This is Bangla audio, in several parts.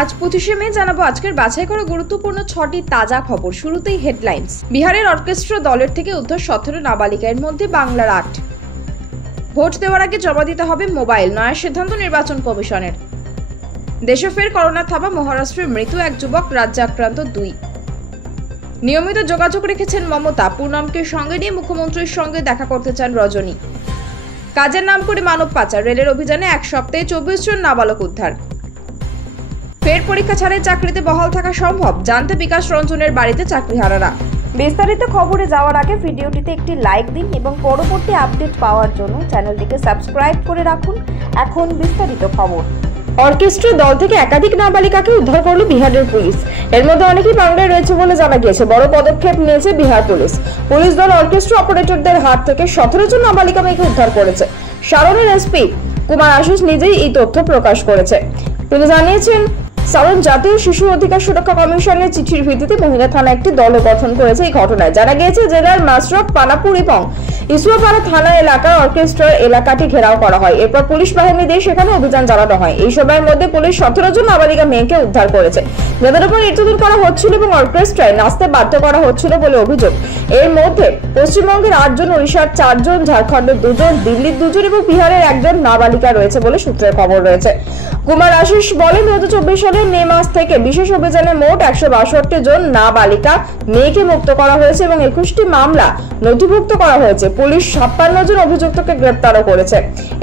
আজ 25শে মে জানাবো আজকের বাছাই করা গুরুত্বপূর্ণ 6টি তাজা খবর। শুরুতেই হেডলাইন্স। বিহারের অর্কেস্ট্রা দলের থেকে উদ্ধার 17 নাবালিকা, এর মধ্যে বাংলার 8। ভোট দেওয়ার আগে জমা দিতে হবে মোবাইল, নয়া সিদ্ধান্ত নির্বাচন কমিশনের। দেশে ফের করোনা থাবা, মহারাষ্ট্রের মৃত এক যুবক, রাজ্যে আক্রান্ত 2। নিয়মিত যোগাযোগ রেখেছেন মমতা, পুনমকে সঙ্গে নিয়ে মুখ্যমন্ত্রীর সঙ্গে দেখা করতে চান রজনী। কাজের নাম করে মানব পাচার, রেলের অভিযানে এক সপ্তাহে 24 জন নাবালক উদ্ধার। ফের পরীক্ষা ছাড়াই চাকরিতে বহাল থাকা সম্ভব, জানতে বিকাশ রঞ্জনের বাড়িতে চাকরিহারারা। বিস্তারিত খবরে যাওয়ার আগে ভিডিওটিতে একটি লাইক দিন এবং পরবর্তী আপডেট পাওয়ার জন্য চ্যানেলটিকে সাবস্ক্রাইব করে রাখুন। এখন বিস্তারিত খবর। অর্কেস্ট্রা দল থেকে একাধিক নাবালিকাকে উদ্ধার করল বিহারের পুলিশ। এর মধ্যে অনেকেই বাংলায় রয়েছে বলে জানা গিয়েছে। বড় পদক্ষেপ নিয়েছে বিহার পুলিশ। পুলিশ দল অর্কেস্ট্রা অপারেটরদের হাত থেকে 17 জন নাবালিকা মেয়েকে উদ্ধার করেছে। সারনের এসপি কুমার আশিস নিজেই এই তথ্য প্রকাশ করেছে। তিনি জানিয়েছেন, সারন জাতীয় শিশু অধিকার সুরক্ষা কমিশনের চিঠির ভিত্তিতে মহিলা থানা একটি দল গঠন করেছে। এই ঘটনায় জানা গিয়েছে, জেলার মাসরক, পানাপুর এবং ইসুয়াপাড়া থানা এলাকার অর্কেস্ট্রার এলাকাটি ঘেরাও করা হয়। এরপর পুলিশ বাহিনী দিয়ে সেখানে অভিযান চালানো হয়। এই সময়ের মধ্যে পুলিশ 17 জন নাবালিকা মেয়েকে উদ্ধার করেছে, যাদের উপর নির্যাতন করা হচ্ছিল এবং অর্কেস্ট্রায় নাচতে বাধ্য করা হচ্ছিল বলে অভিযোগ। এর মধ্যে পশ্চিমবঙ্গের 8 জন, ওড়িশার 4 জন, ঝাড়খণ্ডের 2 জন, দিল্লির 2 জন এবং বিহারের 1 জন নাবালিকা রয়েছে বলে সূত্রের খবর রয়েছে। কুমার আশিস বলেন, 2024 সালের মে মাস থেকে বিশেষ অভিযানে মোট 162 জন নাবালিকা মেয়েকে মুক্ত করা হয়েছে এবং 21টি মামলা নথিভুক্ত করা হয়েছে। পুলিশ 56 জন অভিযুক্তকে গ্রেপ্তারও করেছে।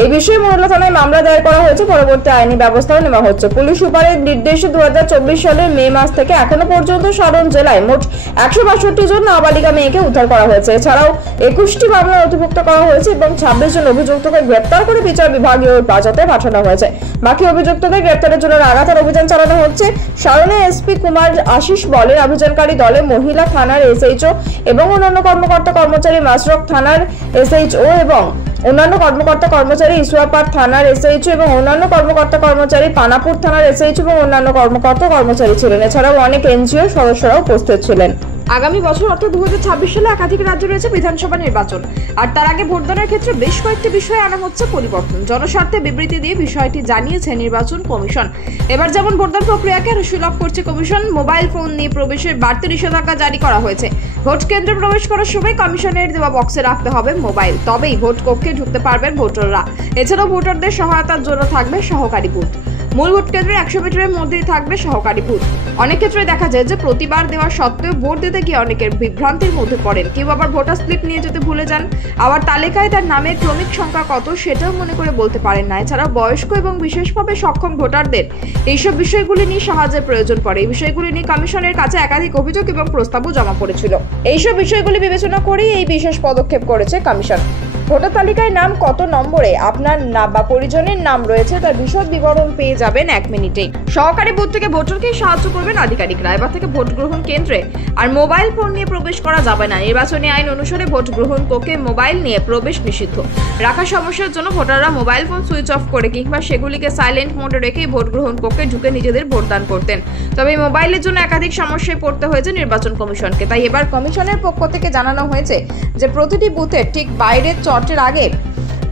এই বিষয়ে মহিলা থানায় মামলা দায়ের করা হয়েছে। পরবর্তী আইনি ব্যবস্থাও নেওয়া হচ্ছে। পুলিশ সুপারের নির্দেশে 2024 সালের মে মাস থেকে এখনো পর্যন্ত সারন জেলায় মোট 162 জন নাবালিকা মেয়েকে উদ্ধার করা হয়েছে। এছাড়াও 21টি মামলা নথিভুক্ত করা হয়েছে এবং 26 জন অভিযুক্তকে গ্রেপ্তার করে বিচার বিভাগীয় হেফাজতে পাঠানো হয়েছে। বাকি অভিযুক্তদের গ্রেপ্তারের জন্য লাগাতার অভিযান চালানো হচ্ছে। সারনের এসপি কুমার আশিস বলেন, অভিযানকারী দলে মহিলা থানার এসএইচও এবং অন্যান্য কর্মকর্তা কর্মচারী, মাসরক থানার এসএইচও এবং অন্যান্য কর্মকর্তা কর্মচারী, ইসুয়াপাড় থানার এসএইচও এবং অন্যান্য কর্মকর্তা কর্মচারী, পানাপুর থানার এসএইচও এবং অন্যান্য কর্মকর্তা কর্মচারী ছিলেন। এছাড়াও অনেক এনজিও সদস্যরাও উপস্থিত ছিলেন। আগামী বছর অর্থাৎ 2026 সালে একাধিক রাজ্যে রয়েছে বিধানসভা নির্বাচন, আর তার আগে ভোটদানের ক্ষেত্রে বেশ কয়েকটি বিষয়ে আনা হচ্ছে পরিবর্তন। জনস্বার্থে বিবৃতি দিয়ে বিষয়টি জানিয়েছে নির্বাচন কমিশন। এবার যেমন ভোটদান প্রক্রিয়াকে আরো সুলভ করছে কমিশন, মোবাইল ফোন নিয়ে প্রবেশের বাড়তি নিষেধাজ্ঞা জারি করা হয়েছে। ভোট কেন্দ্রে প্রবেশ করার সময় কমিশনের দেওয়া বক্সে রাখতে হবে মোবাইল, তবেই ভোট কক্ষে ঢুকতে পারবেন ভোটাররা। এছাড়াও ভোটারদের সহায়তার জন্য থাকবে সহকারী বুথ। মূল ভোট কেন্দ্রে 100 মিটারের মধ্যেই থাকবে সহকারী বুথ। অনেক ক্ষেত্রে দেখা যায় যে প্রতিবার দেওয়ার সত্ত্বেও ভোট দিতে গিয়ে অনেকের বিভ্রান্তির মধ্যে পড়েন। কেউ আবার ভোটার স্লিপ নিয়ে যেতে ভুলে যান, আবার তালিকায় তার নামের ক্রমিক সংখ্যা কত সেটাও মনে করে বলতে পারেন না। এছাড়াও বয়স্ক এবং বিশেষভাবে সক্ষম ভোটারদের এইসব বিষয়গুলি নিয়ে সাহায্যের প্রয়োজন পড়ে। এই বিষয়গুলি নিয়ে কমিশনের কাছে একাধিক অভিযোগ এবং প্রস্তাবও জমা পড়েছিল। এইসব বিষয়গুলি বিবেচনা করেই এই বিশেষ পদক্ষেপ করেছে কমিশন। ভোটার তালিকায় নাম কত নম্বরে আপনার নাম বা পরিজনের নাম রয়েছে তার বিশদ বিবরণ পেয়ে যাবেন 1 মিনিটেই। সহকারী বুথ থেকে ভোটারকে সাহায্য করবেন আধিকারিকরা। এবার থেকে ভোট গ্রহণ কেন্দ্রে আর মোবাইল ফোন নিয়ে প্রবেশ করা যাবে না। নির্বাচনী আইন অনুসারে ভোট গ্রহণ কক্ষে মোবাইল নিয়ে প্রবেশ নিষিদ্ধ। রাখা সমস্যার জন্য ভোটাররা মোবাইল ফোন সুইচ অফ করে কিংবা সেগুলিকে সাইলেন্ট মোডে রেখে ভোট গ্রহণ কক্ষে ঢুকে নিজেদের ভোটদান করতেন। তবে এই মোবাইলের জন্য একাধিক সমস্যায় পড়তে হয়েছে নির্বাচন কমিশনকে। তাই এবার কমিশনের পক্ষ থেকে জানানো হয়েছে যে প্রতিটি বুথের ঠিক বাইরের চটের আগে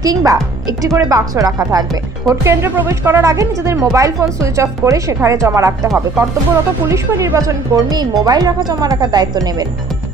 কিংবা একটি করে বাক্স রাখা থাকবে। ভোট কেন্দ্রে প্রবেশ করার আগে নিজেদের মোবাইল ফোন সুইচ অফ করে সেখানে জমা রাখতে হবে। কর্তব্যরত পুলিশ বা নির্বাচন কর্মী মোবাইল জমা রাখার দায়িত্ব নেবেন।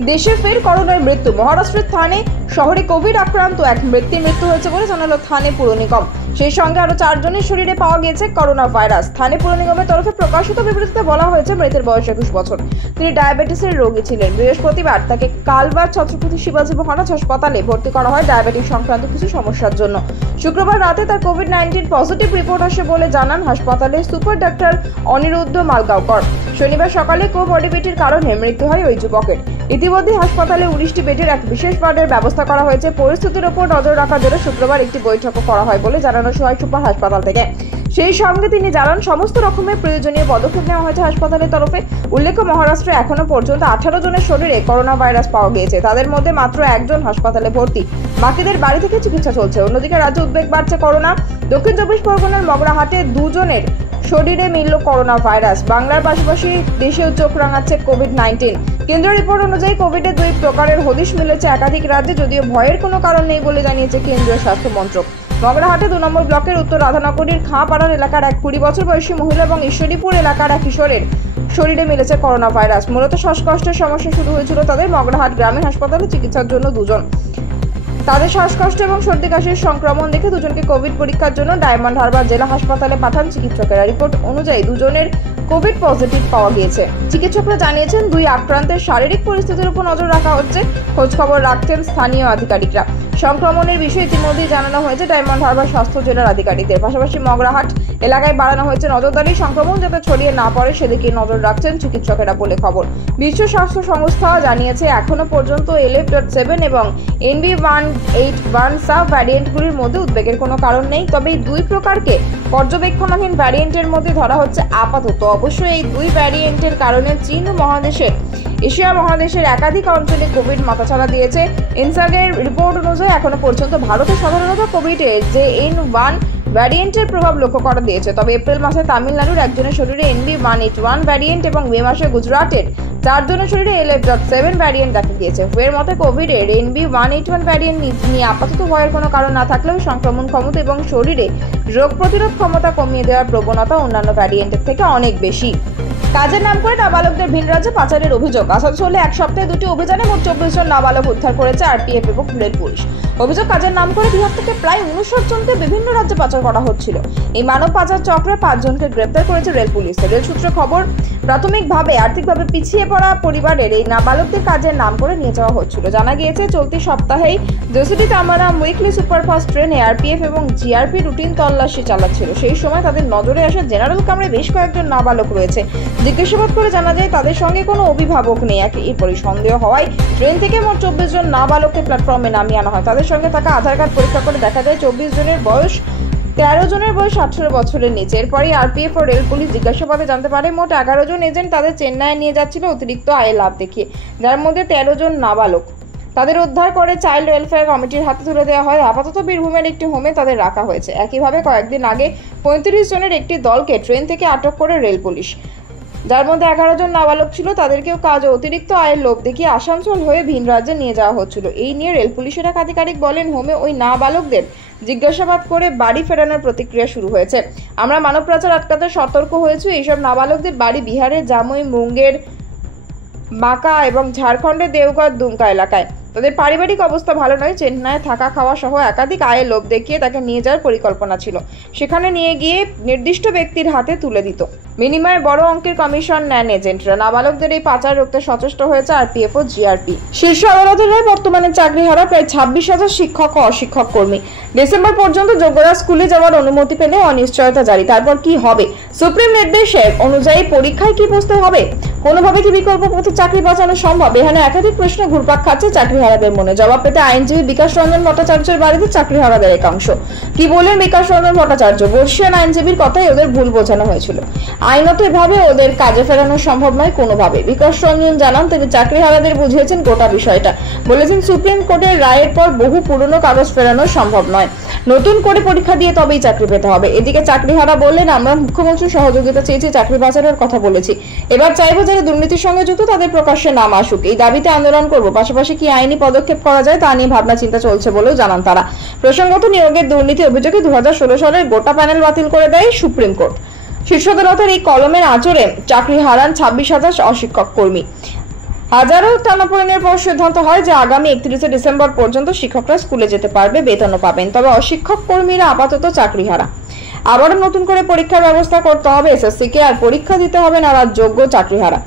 দেশে ফের করোনার মৃত্যু। মহারাষ্ট্রের থানে শহরে কোভিড আক্রান্ত এক ব্যক্তির মৃত্যু হয়েছে বলে জানালো থানে পুর নিগম। সেই সঙ্গে আরো 4 জনের শরীরে পাওয়া গিয়েছে করোনা ভাইরাস। থানে পুর নিগমের তরফে প্রকাশিত বিবৃতিতে বলা হয়েছে, মৃতের বয়স 21 বছর। তিনি ডায়াবেটিসের রোগী ছিলেন। বৃহস্পতিবার তাকে কালবার ছত্রপতি শিবাজি মহারাজ হাসপাতালে ভর্তি করা হয় ডায়াবেটিস সংক্রান্ত কিছু সমস্যার জন্য। শুক্রবার রাতে তার কোভিড-19 পজিটিভ রিপোর্ট আসে বলে জানান হাসপাতালের সুপার ডাক্তার অনিরুদ্ধ মালগাঁওকর। শনিবার সকালে কোমরবিডিটির কারণে মৃত্যু হয় ওই যুবকের। ইতিমধ্যে হাসপাতালে 19টি বেডের এক বিশেষ ওয়ার্ডের ব্যবস্থা করা হয়েছে। পরিস্থিতির উপর নজর রাখার জন্য শুক্রবার একটি বৈঠকও করা হয় বলে জানানো হয় সুপার হাসপাতাল থেকে। সেই সঙ্গে তিনি জানান, সমস্ত রকমের প্রয়োজনীয় পদক্ষেপ নেওয়া হয়েছে হাসপাতালের তরফে। উল্লেখ্য, মহারাষ্ট্রে এখনো পর্যন্ত 18 জনের শরীরে করোনা ভাইরাস পাওয়া গিয়েছে। তাদের মধ্যে মাত্র 1 জন হাসপাতালে ভর্তি, বাকিদের বাড়ি থেকে চিকিৎসা চলছে। অন্যদিকে রাজ্যে উদ্বেগ বাড়ছে করোনা। দক্ষিণ 24 পরগনার মগরাহাটে 2 জনের শরীরে মিলল করোনা ভাইরাস। বাংলার পাশাপাশি দেশেও চোখ রাঙাচ্ছে কোভিড-19। কেন্দ্রীয় রিপোর্ট অনুযায়ী কোভিডের 2 প্রকারের হদিশ মিলেছে একাধিক রাজ্যে, যদিও ভয়ের কোনো কারণ নেই বলে জানিয়েছে কেন্দ্রীয় স্বাস্থ্য মন্ত্রক। মগরাহাটে 2 নম্বর ব্লকের উত্তর রাধানগরীর খাঁপাড়ার এলাকার এক 20 বছর বয়সী মহিলা এবং ঈশ্বরীপুর এলাকার এক কিশোরের শরীরে মিলেছে করোনা ভাইরাস। মূলত শ্বাসকষ্টের সমস্যা শুরু হয়েছিল তাদের মগরাহাট গ্রামীণ হাসপাতালে চিকিৎসার জন্য দুজন। তাদের শ্বাসকষ্ট এবং সর্দি কাশির সংক্রমণ দেখে দুজনকে কোভিড পরীক্ষার জন্য ডায়মন্ড হারবার জেলা হাসপাতালে পাঠান চিকিৎসকেরা। রিপোর্ট অনুযায়ী দুজনের কোভিড পজিটিভ পাওয়া গিয়েছে। চিকিৎসকরা জানিয়েছেন, দুই আক্রান্তের শারীরিক পরিস্থিতির উপর নজর রাখা হচ্ছে, খোঁজখবর রাখছেন স্থানীয় আধিকারিকরা। সংক্রমণের বিষয়ে ইতিমধ্যেই জানানো হয়েছে ডায়মন্ড হারবার স্বাস্থ্য জেলার আধিকারিকদের। পাশাপাশি মগরাহাট এলাকায় বাড়ানো হয়েছে নজরদারি। সংক্রমণ যাতে ছড়িয়ে না পড়ে সেদিকে নজর রাখছেন চিকিৎসকেরা বলে খবর। বিশ্ব স্বাস্থ্য সংস্থা জানিয়েছে, এখনো পর্যন্ত LF.7 এবং NB181 সাব ভ্যারিয়েন্টগুলির মধ্যে উদ্বেগের কোনো কারণ নেই। তবে এই দুই প্রকারকে পর্যবেক্ষণাধীন ভ্যারিয়েন্টের মধ্যে ধরা হচ্ছে আপাতত। অবশ্যই এই দুই ভ্যারিয়েন্টের কারণে চীন মহাদেশের এশিয়া মহাদেশের একাধিক অঞ্চলে কোভিড মাথাচাড়া দিয়েছে। ইনসাগের রিপোর্ট অনুযায়ী এখনো পর্যন্ত ভারতে সাধারণত কোভিডে JN1 ভ্যারিয়েন্টের প্রভাব লক্ষ্য করা দিয়েছে। তবে এপ্রিল মাসে তামিলনাড়ুর একজনের শরীরে NB181 ভ্যারিয়েন্ট এবং মে মাসে গুজরাটের 4 জনের শরীরে LF.7 ভ্যারিয়েন্ট দেখা গিয়েছে। এর মতে কোভিডের NB181 ভ্যারিয়েন্ট নিয়ে আপাতত ভয়ের কোনো কারণ না থাকলেও সংক্রমণ ক্ষমতা এবং শরীরে রোগ প্রতিরোধ ক্ষমতা কমিয়ে দেওয়ার প্রবণতা অন্যান্য ভ্যারিয়েন্টের থেকে অনেক বেশি। কাজের নাম করে নাবালকদের ভিন রাজ্যে পাচারের অভিযোগ। আসানসোলে এক সপ্তাহে 2টি অভিযানে মোট 24 জন নাবালক উদ্ধার করেছে RPF এবং রেল পুলিশ। অভিযোগ, কাজের নাম করে বিহার থেকে প্রায় 59 জনকে বিভিন্ন রাজ্যে পাচার করা হচ্ছিল। এই মানব পাচার চক্রে 5 জনকে গ্রেপ্তার করেছে রেল পুলিশ। রেল সূত্রে খবর, প্রাথমিকভাবে আর্থিকভাবে পিছিয়ে পড়া পরিবারের এই নাবালকদের কাজের নাম করে নিয়ে যাওয়া হচ্ছিল। জানা গিয়েছে, চলতি সপ্তাহেই জোসিডি তামারাম উইকলি সুপারফাস্ট ট্রেনে RPF এবং GRP রুটিন তল্লাশি চালাচ্ছিল। সেই সময় তাদের নজরে আসে জেনারেল কামরে বেশ কয়েকজন নাবালক রয়েছে। জিজ্ঞাসাবাদ করে জানা যায় তাদের সঙ্গে কোনো অভিভাবক নেই। এরপরই সন্দেহ হওয়ায় ট্রেন থেকে মোট 24 জন নাবালককে প্ল্যাটফর্মে নামিয়ে আনা হয়। তাদের সঙ্গে থাকা আধার কার্ড পরীক্ষা করে দেখা যায় 24 জনের বয়স 13 জনের বয়স 18 বছরের নিচে। এরপরই RPF ও রেল পুলিশ জিজ্ঞাসাবাদে জানতে পারে মোট 11 জন এজেন্ট তাদের চেন্নাইয়ে নিয়ে যাচ্ছিল অতিরিক্ত আয় লাভ দেখিয়ে, যার মধ্যে 13 জন নাবালক। তাদের উদ্ধার করে চাইল্ড ওয়েলফেয়ার কমিটির হাতে তুলে দেওয়া হয়। আপাতত বীরভূমের একটি হোমে তাদের রাখা হয়েছে। একইভাবে কয়েকদিন আগে 35 জনের একটি দলকে ট্রেন থেকে আটক করে রেল পুলিশ, যার মধ্যে 11 জন নাবালক ছিল। তাদেরকেও কাজ ও অতিরিক্ত আয়ের লোভ দেখিয়ে আসানসোল হয়ে ভিন রাজ্যে নিয়ে যাওয়া হচ্ছিল। এই নিয়ে রেল পুলিশের এক আধিকারিক বলেন, হোমে ওই নাবালকদের জিজ্ঞাসাবাদ করে বাড়ি ফেরানোর প্রতিক্রিয়া শুরু হয়েছে। আমরা মানব পাচার আটকাতে সতর্ক হয়েছি। এইসব নাবালকদের বাড়ি বিহারের জামুই, মুঙ্গের, বাঁকা এবং ঝাড়খণ্ডের দেওঘর, দুমকা এলাকায়। তাদের পারিবারিক অবস্থা ভালো নয়। চেন্নাইয়ে থাকা খাওয়া সহ একাধিক আয়ের লোভ দেখিয়ে তাকে নিয়ে যাওয়ার পরিকল্পনা ছিল। সেখানে নিয়ে গিয়ে নির্দিষ্ট ব্যক্তির হাতে তুলে দিত। বিনিময়ে বড় অঙ্কের কমিশন নেন এজেন্টরা। নাবালকদের এই পাচার রুখতে সচেষ্ট হয়েছে RPF ও GRP। শীর্ষ আদালতের রায়, বর্তমানে চাকরি হারা প্রায় 26,000 শিক্ষক ও অশিক্ষক কর্মী। ডিসেম্বর পর্যন্ত যোগ্যরা স্কুলে যাওয়ার অনুমতি পেলে অনিশ্চয়তা জারি। তারপর কি হবে? সুপ্রিম নির্দেশের অনুযায়ী পরীক্ষায় কি বসতে হবে? কোনোভাবে কি বিকল্প পথে চাকরি বাঁচানো সম্ভব? এখানে একাধিক প্রশ্ন ঘুরপাক খাচ্ছে চাকরিহারাদের মনে। জবাব পেতে আইনজীবী বিকাশ রঞ্জন ভট্টাচার্যের বাড়িতে চাকরিহারাদের একাংশ। কি বললেন বিকাশ রঞ্জন ভট্টাচার্য? বর্ষিয়ান আইনজীবীর কথাই ওদের ভুল বোঝানো হয়েছিল। আইনত এভাবে ওদের কাজে ফেরানো সম্ভব নয় কোনোভাবে। বিকাশ রঞ্জন জানান, তিনি চাকরিহারাদের বুঝিয়েছেন গোটা বিষয়টা। বলেছেন, সুপ্রিম কোর্টের রায়ের পর বহু পুরনো কাগজ ফেরানো সম্ভব নয়। নতুন করে পরীক্ষা দিয়ে তবেই চাকরি পেতে হবে। এদিকে চাকরিহারা বললেন, আমরা মুখ্যমন্ত্রীর সহযোগিতা চেয়েছি, চাকরি বাঁচানোর কথা বলেছি। এবার চাইবো যারা দুর্নীতির সঙ্গে যুক্ত তাদের প্রকাশ্যে নাম আসুক। এই দাবিতে আন্দোলন করব। পাশাপাশি কি আইনি পদক্ষেপ করা যায় তা নিয়ে ভাবনা চিন্তা চলছে বলেও জানান তারা। প্রসঙ্গত, নিয়োগের দুর্নীতি অভিযোগে 2016 সালের গোটা প্যানেল বাতিল করে দেয় সুপ্রিম কোর্ট। শীর্ষ আদালতের এই কলমের আঁচড়ে চাকরি হারান 26,000 অশিক্ষক কর্মী। হাজারো টানাপোড়েনের পর সিদ্ধান্ত হয় যে আগামী 31 ডিসেম্বর পর্যন্ত শিক্ষকরা স্কুলে যেতে পারবে, বেতনও পাবেন। তবে অশিক্ষক কর্মীরা আপাতত চাকরি হারা। আবারও নতুন করে পরীক্ষার ব্যবস্থা করতে হবে SSC-কে, আর পরীক্ষা দিতে হবে নারা যোগ্য চাকরিহারা।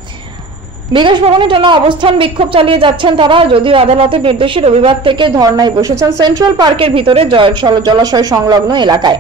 বিকাশ ভবনে টানা অবস্থান বিক্ষোভ চালিয়ে যাচ্ছেন তারা। যদিও আদালতের নির্দেশে রবিবার থেকে ধর্নায় বসেছেন সেন্ট্রাল পার্কের ভিতরে জলাশয় সংলগ্ন এলাকায়।